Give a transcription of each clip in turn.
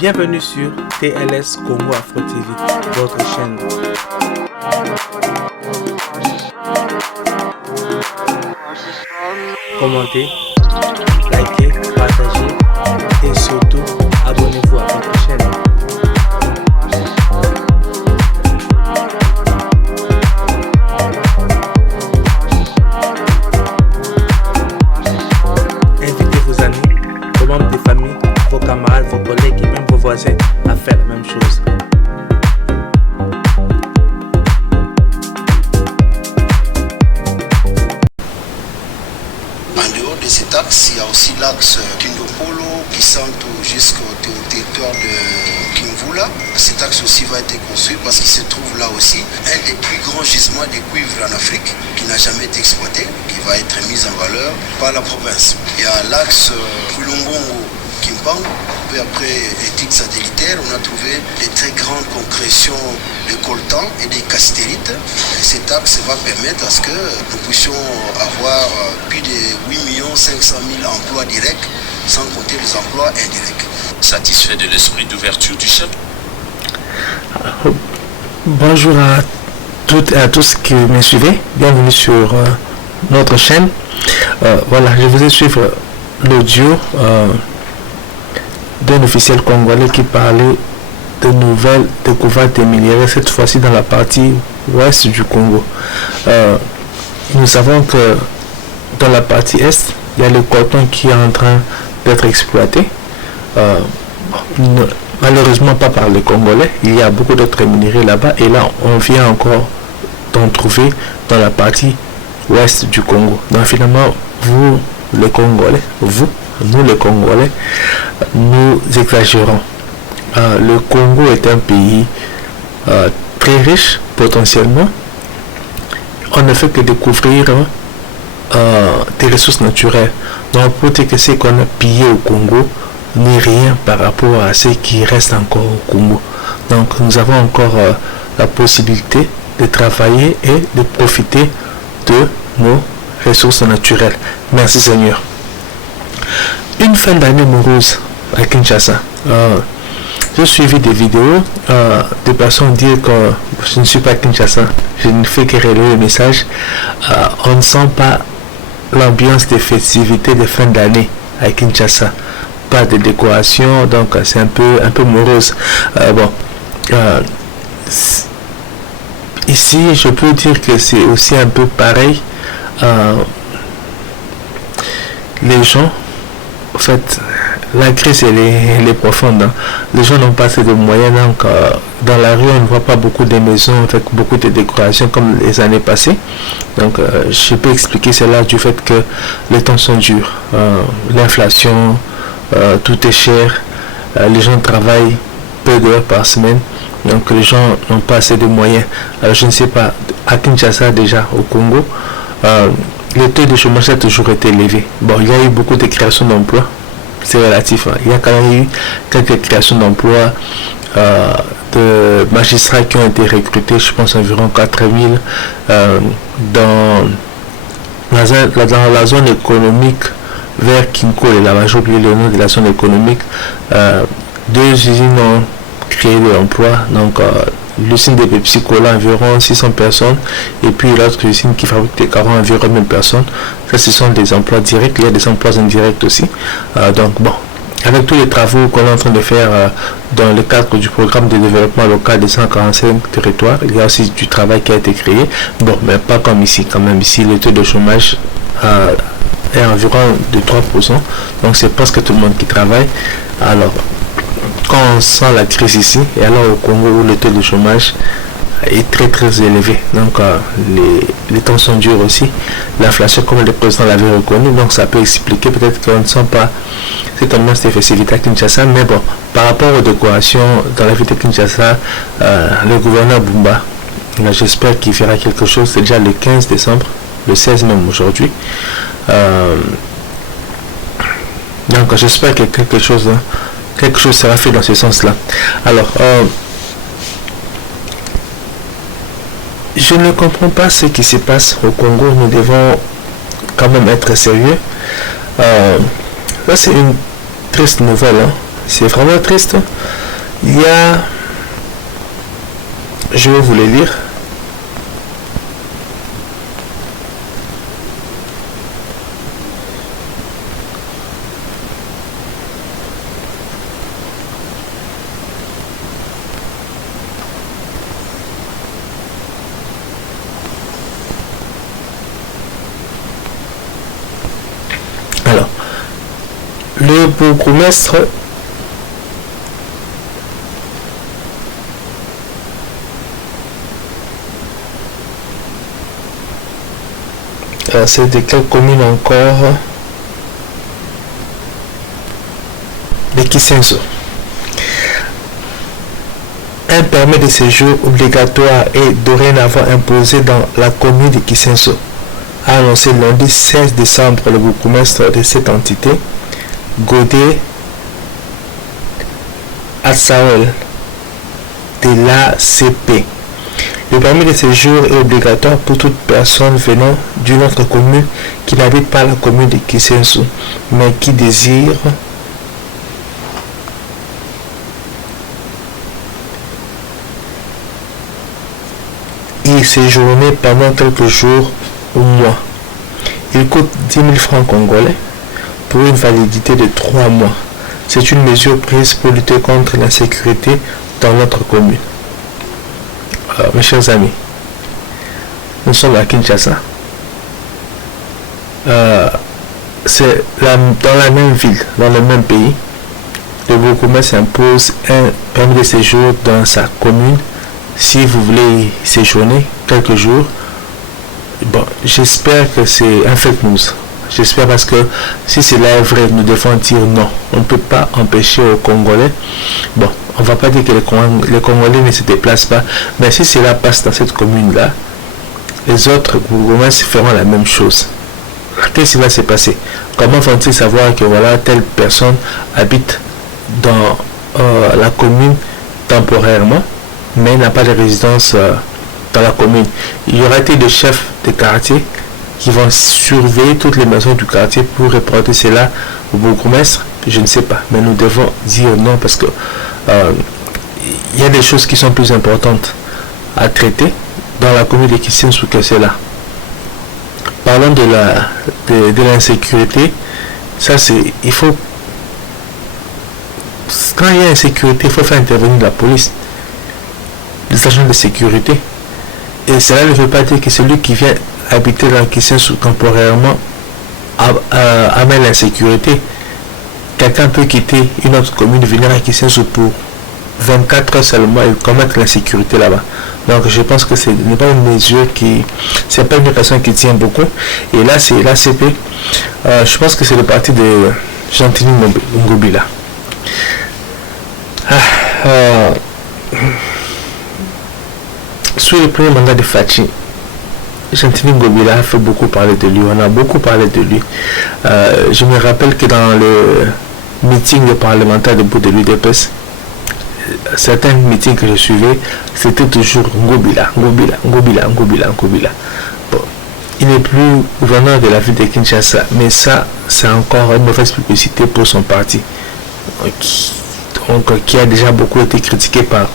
Bienvenue sur TLS Congo Afro TV, votre chaîne. Commentez, likez, partagez et surtout abonnez-vous à votre chaîne. Invitez vos amis, vos membres de famille, vos camarades, vos collègues et même vos voisins à faire la même chose. En dehors de cet axe, il y a aussi l'axe Kindopolo qui s'entre jusqu'au territoire de Kimvula. Cet axe aussi va être construit parce qu'il se trouve là aussi un des plus grands gisements de cuivre en Afrique qui n'a jamais été exploité, qui va être mis en valeur par la province. Il y a l'axe Kulongongo Kimpangu. Peu après études satellitaires, on a trouvé de très grandes concrétions de coltan et de castérite. Cet axe va permettre à ce que nous puissions avoir plus de 8 500 000 emplois directs, sans compter les emplois indirects. Satisfait de l'esprit d'ouverture du chef. Bonjour à toutes et à tous qui me suivez. Bienvenue sur notre chaîne. Voilà, je vous ai suivre l'audio d'un officiel congolais qui parlait de nouvelles découvertes des minéraux, cette fois-ci dans la partie ouest du Congo. Nous savons que dans la partie est, il y a le coltan qui est en train d'être exploité. Malheureusement pas par les Congolais, il y a beaucoup d'autres minéraux là-bas et là on vient encore d'en trouver dans la partie ouest du Congo. Donc finalement, vous les Congolais, nous les Congolais, nous exagérons. Le Congo est un pays très riche potentiellement. On ne fait que découvrir des ressources naturelles. Donc pour dire que ce qu'on a pillé au Congo n'est rien par rapport à ce qui reste encore au Congo. Donc nous avons encore la possibilité de travailler et de profiter de nos ressources naturelles. Merci Seigneur. Une fin d'année morose à Kinshasa. J'ai suivi des vidéos de personnes dire que je ne suis pas à Kinshasa. Je ne fais que relayer le message. On ne sent pas l'ambiance des festivités de fin d'année à Kinshasa. Pas de décoration, donc c'est un peu morose. Ici, je peux dire que c'est aussi un peu pareil. Les gens, en fait, la crise elle est profonde. Hein. Les gens n'ont pas assez de moyens, donc dans la rue on ne voit pas beaucoup de maisons avec beaucoup de décorations comme les années passées. Donc je peux expliquer cela du fait que les temps sont durs. L'inflation, tout est cher, les gens travaillent peu d'heures par semaine, donc les gens n'ont pas assez de moyens. Alors je ne sais pas, à Kinshasa déjà, au Congo, le taux de chômage a toujours été élevé. Bon, il y a eu beaucoup de créations d'emplois, c'est relatif. Hein. Il y a quand même eu quelques créations d'emplois de magistrats qui ont été recrutés, je pense environ 4000 dans la zone économique vers Kinko et là-bas, j'ai oublié le nom de la zone économique. 2 usines ont créé de l'emploi, donc l'usine de Pepsi Cola environ 600 personnes et puis l'autre usine qui fabrique des carons environ 1000 personnes. Ça, ce sont des emplois directs. Il y a des emplois indirects aussi. Donc bon, avec tous les travaux qu'on est en train de faire dans le cadre du programme de développement local des 145 territoires, il y a aussi du travail qui a été créé. Bon, mais pas comme ici. Quand même ici, le taux de chômage est environ de 3%. Donc c'est presque tout le monde qui travaille. Alors quand on sent la crise ici, et alors au Congo où le taux de chômage est très très élevé, donc les temps sont durs aussi, l'inflation comme le président l'avait reconnu, donc ça peut expliquer peut-être qu'on ne sent pas cette ambiance de festivité à Kinshasa. Mais bon, par rapport aux décorations dans la ville de Kinshasa, le gouverneur Bumba, j'espère qu'il fera quelque chose. C'est déjà le 15 décembre, le 16 même aujourd'hui, donc j'espère que quelque chose sera fait dans ce sens-là. Alors, je ne comprends pas ce qui se passe au Congo. Nous devons quand même être sérieux. Là, c'est une triste nouvelle. Hein. C'est vraiment triste. Il y a... Je vais vous les lire. Alors, le bourgmestre c'est de quelle commune encore? De Kisenso. Un permis de séjour obligatoire est dorénavant imposé dans la commune de Kisenso, a annoncé lundi 16 décembre le bourgmestre de cette entité, Godé Atsaol, de l'ACP. Le permis de séjour est obligatoire pour toute personne venant d'une autre commune qui n'habite pas la commune de Kisenso, mais qui désire y séjourner pendant quelques jours ou mois. Il coûte 10 000 francs congolais pour une validité de 3 mois. C'est une mesure prise pour lutter contre l'insécurité dans notre commune. Alors, mes chers amis, nous sommes à Kinshasa. C'est dans la même ville, dans le même pays. Le bourgmestre impose un permis de séjour dans sa commune si vous voulez y séjourner quelques jours. Bon, j'espère que c'est un fake news. J'espère, parce que si c'est là vrai, nous devons dire non. On ne peut pas empêcher aux Congolais. Bon, on ne va pas dire que les Congolais ne se déplacent pas, mais si cela passe dans cette commune-là, les autres gouvernements feront la même chose. Qu'est-ce qui va se passer? Comment vont-ils savoir que voilà, telle personne habite dans la commune temporairement, mais n'a pas de résidence dans la commune? Il y aura des chefs de quartier qui vont surveiller toutes les maisons du quartier pour reporter cela au bourgmestre. Je ne sais pas, mais nous devons dire non, parce que il y a des choses qui sont plus importantes à traiter dans la commune de Kisenso que cela. Parlons de l'insécurité. Ça, c'est, il faut, quand il y a insécurité, il faut faire intervenir la police, les agents de sécurité. Et cela ne veut pas dire que celui qui vient habiter dans Kisenso temporairement amène l'insécurité. Quelqu'un peut quitter une autre commune, venir à Kisenso pour 24 heures seulement et commettre l'insécurité là-bas. Donc je pense que ce n'est pas une mesure qui... c'est pas une personne qui tient beaucoup. Et là, c'est l'ACP. Je pense que c'est le parti de Gentili Ngobila. Sous le premier mandat de Fachi, Gentili Ngobila a fait beaucoup parler de lui. On a beaucoup parlé de lui. Je me rappelle que dans le meeting de parlementaires debout de l'UDPS, certains meetings que je suivais, c'était toujours Ngobila. Bon, il n'est plus gouverneur de la ville de Kinshasa, mais ça, c'est encore une mauvaise publicité pour son parti, qui a déjà beaucoup été critiqué par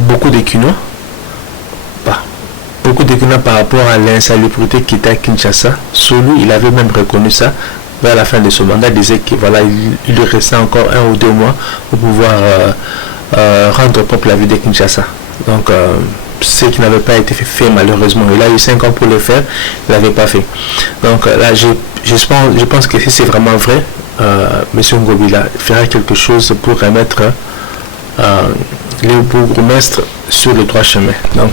beaucoup de Kinois. Beaucoup de Kinois par rapport à l'insalubrité qui était à Kinshasa. Sur lui, il avait même reconnu ça. Vers la fin de son mandat, il disait que voilà, il lui restait encore 1 ou 2 mois pour pouvoir rendre propre la ville de Kinshasa. Donc, ce qui n'avait pas été fait malheureusement. Il a eu 5 ans pour le faire, il n'avait pas fait. Donc là, je pense que si c'est vraiment vrai, M. Ngobila fera quelque chose pour remettre les bourgmestres sur le droit chemin. Donc,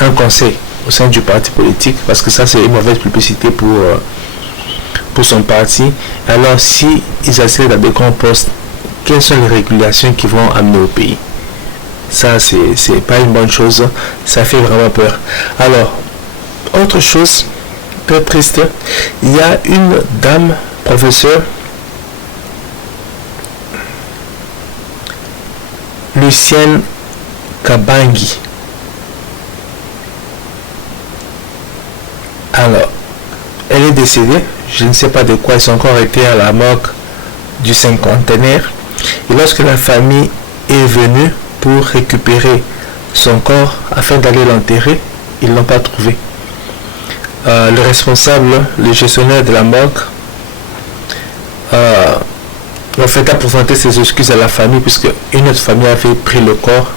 un conseil au sein du parti politique, parce que ça, c'est une mauvaise publicité pour son parti. Alors, si ils accèdent à des grands postes, quelles sont les régulations qui vont amener au pays? Ça, c'est pas une bonne chose. Ça fait vraiment peur. Alors, autre chose très triste, il y a une dame professeure, Lucienne Kabangi. Alors, elle est décédée. je ne sais pas de quoi, son corps était à la morgue du cinquantenaire. Et lorsque la famille est venue pour récupérer son corps afin d'aller l'enterrer, ils ne l'ont pas trouvé. Le responsable, le gestionnaire de la morgue, en fait a présenté ses excuses à la famille puisque une autre famille avait pris le corps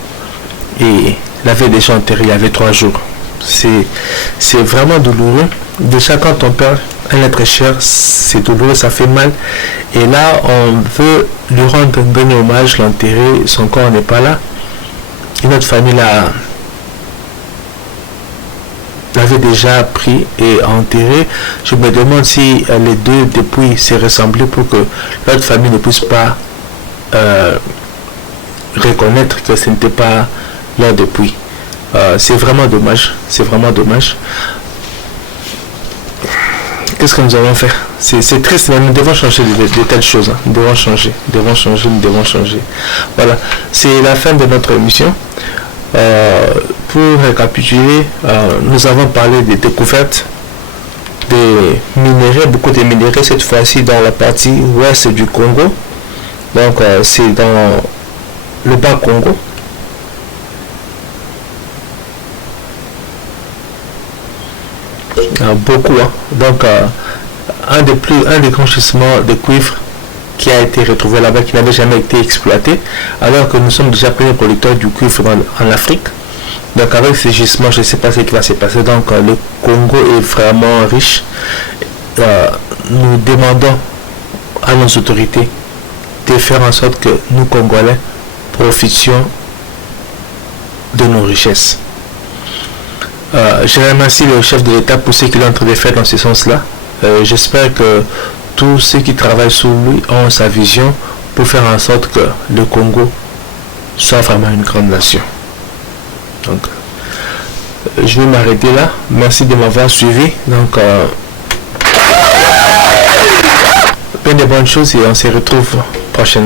et l'avait déjà enterré il y avait 3 jours. C'est vraiment douloureux. Déjà quand on perd un être cher, c'est douloureux, ça fait mal. Et là, on veut lui rendre un dernier hommage, l'enterrer, son corps n'est pas là. Une autre famille l'avait déjà pris et enterré. Je me demande si les deux dépouilles s'est ressemblées pour que l'autre famille ne puisse pas reconnaître que ce n'était pas leur dépouille. C'est vraiment dommage. C'est vraiment dommage. Qu'est-ce que nous allons faire? C'est triste, mais nous devons changer de telles choses. Nous devons changer. Voilà. C'est la fin de notre émission. Pour récapituler, nous avons parlé des découvertes des minéraux, beaucoup de minéraux cette fois-ci dans la partie ouest du Congo. Donc c'est dans le bas Congo. Beaucoup, hein. Donc un des grands gisements de cuivre qui a été retrouvé là-bas, qui n'avait jamais été exploité, alors que nous sommes déjà premiers producteurs du cuivre en Afrique. Donc avec ces gisements, je ne sais pas ce qui va se passer. Donc le Congo est vraiment riche. Nous demandons à nos autorités de faire en sorte que nous, Congolais, profitions de nos richesses. Je remercie le chef de l'État pour ce qu'il est en train de faire dans ce sens-là. J'espère que tous ceux qui travaillent sous lui ont sa vision pour faire en sorte que le Congo soit vraiment une grande nation. Donc, je vais m'arrêter là. Merci de m'avoir suivi. Donc, plein de bonnes choses et on se retrouve prochainement.